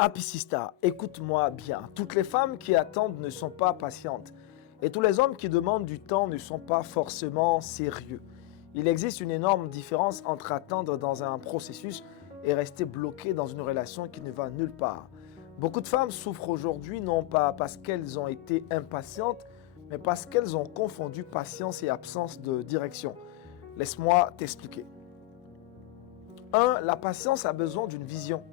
Happy Sista, écoute-moi bien. Toutes les femmes qui attendent ne sont pas patientes. Et tous les hommes qui demandent du temps ne sont pas forcément sérieux. Il existe une énorme différence entre attendre dans un processus et rester bloqué dans une relation qui ne va nulle part. Beaucoup de femmes souffrent aujourd'hui non pas parce qu'elles ont été impatientes, mais parce qu'elles ont confondu patience et absence de direction. Laisse-moi t'expliquer. 1. La patience a besoin d'une vision.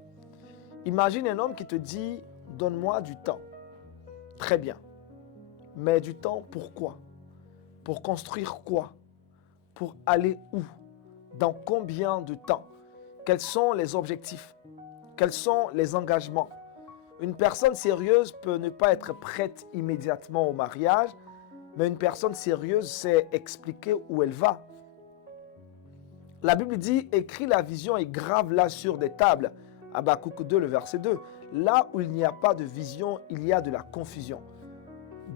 Imagine un homme qui te dit « Donne-moi du temps ». Très bien. Mais du temps, pourquoi? Pour construire quoi? Pour aller où? Dans combien de temps? Quels sont les objectifs? Quels sont les engagements? Une personne sérieuse peut ne pas être prête immédiatement au mariage, mais une personne sérieuse sait expliquer où elle va. La Bible dit « Écris la vision et grave-la sur des tables ». Habakkuk 2, le verset 2. Là où il n'y a pas de vision, il y a de la confusion.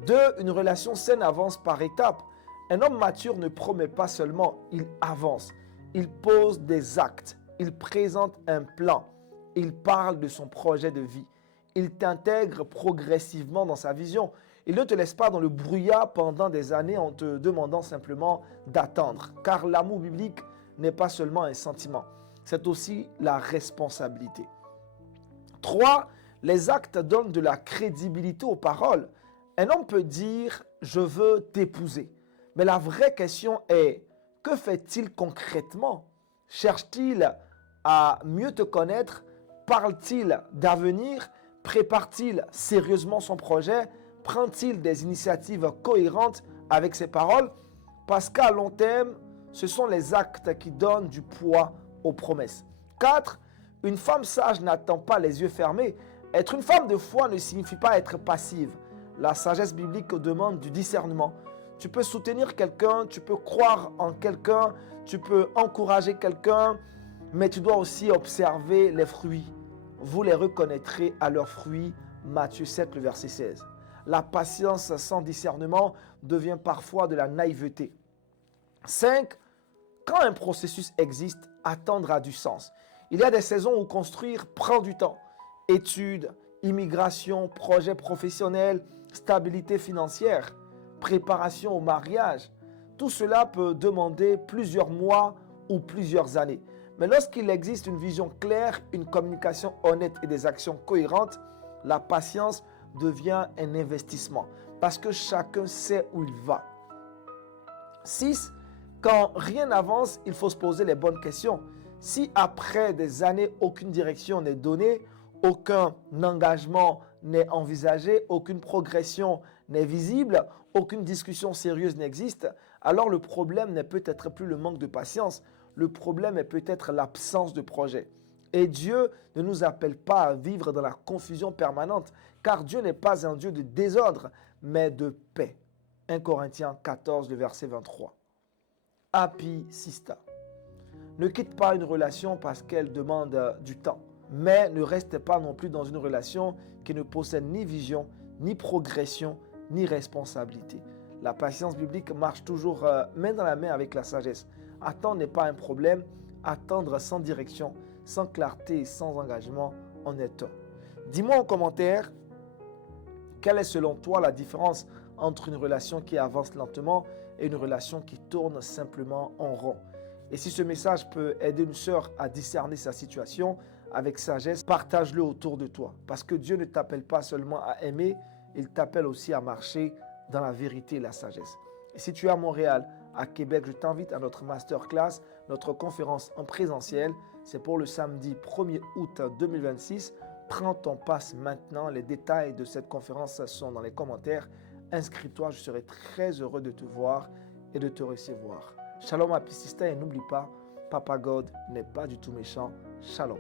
2. Une relation saine avance par étapes. Un homme mature ne promet pas seulement, il avance. Il pose des actes. Il présente un plan. Il parle de son projet de vie. Il t'intègre progressivement dans sa vision. Il ne te laisse pas dans le brouillard pendant des années en te demandant simplement d'attendre. Car l'amour biblique n'est pas seulement un sentiment. C'est aussi la responsabilité. 3. Les actes donnent de la crédibilité aux paroles. Un homme peut dire « je veux t'épouser ». Mais la vraie question est « que fait-il concrètement » Cherche-t-il à mieux te connaître? Parle-t-il d'avenir? Prépare-t-il sérieusement son projet? Prend-il des initiatives cohérentes avec ses paroles? Parce qu'à long terme, ce sont les actes qui donnent du poids aux promesses. 4. Une femme sage n'attend pas les yeux fermés. Être une femme de foi ne signifie pas être passive. La sagesse biblique demande du discernement. Tu peux soutenir quelqu'un, tu peux croire en quelqu'un, tu peux encourager quelqu'un, mais tu dois aussi observer les fruits. Vous les reconnaîtrez à leurs fruits. Matthieu 7, le verset 16. La patience sans discernement devient parfois de la naïveté. 5. Quand un processus existe, attendre a du sens. Il y a des saisons où construire prend du temps. Études, immigration, projets professionnels, stabilité financière, préparation au mariage. Tout cela peut demander plusieurs mois ou plusieurs années. Mais lorsqu'il existe une vision claire, une communication honnête et des actions cohérentes, la patience devient un investissement parce que chacun sait où il va. 6. Quand rien n'avance, il faut se poser les bonnes questions. Si après des années, aucune direction n'est donnée, aucun engagement n'est envisagé, aucune progression n'est visible, aucune discussion sérieuse n'existe, alors le problème n'est peut-être plus le manque de patience, le problème est peut-être l'absence de projet. Et Dieu ne nous appelle pas à vivre dans la confusion permanente, car Dieu n'est pas un Dieu de désordre, mais de paix. 1 Corinthiens 14, le verset 23. Happy Sista. Ne quitte pas une relation parce qu'elle demande du temps, mais ne reste pas non plus dans une relation qui ne possède ni vision, ni progression, ni responsabilité. La patience biblique marche toujours main dans la main avec la sagesse. Attendre n'est pas un problème, attendre sans direction, sans clarté et sans engagement en est un. Dis-moi en commentaire, quelle est selon toi la différence entre une relation qui avance lentement et une relation qui tourne simplement en rond? Et si ce message peut aider une sœur à discerner sa situation avec sagesse, partage-le autour de toi. Parce que Dieu ne t'appelle pas seulement à aimer, il t'appelle aussi à marcher dans la vérité et la sagesse. Et si tu es à Montréal, à Québec, je t'invite à notre masterclass, notre conférence en présentiel. C'est pour le samedi 1er août 2026. Prends ton passe maintenant. Les détails de cette conférence sont dans les commentaires. Inscris-toi, je serai très heureux de te voir et de te recevoir. Shalom Happy Sista et n'oublie pas, Papa God n'est pas du tout méchant. Shalom.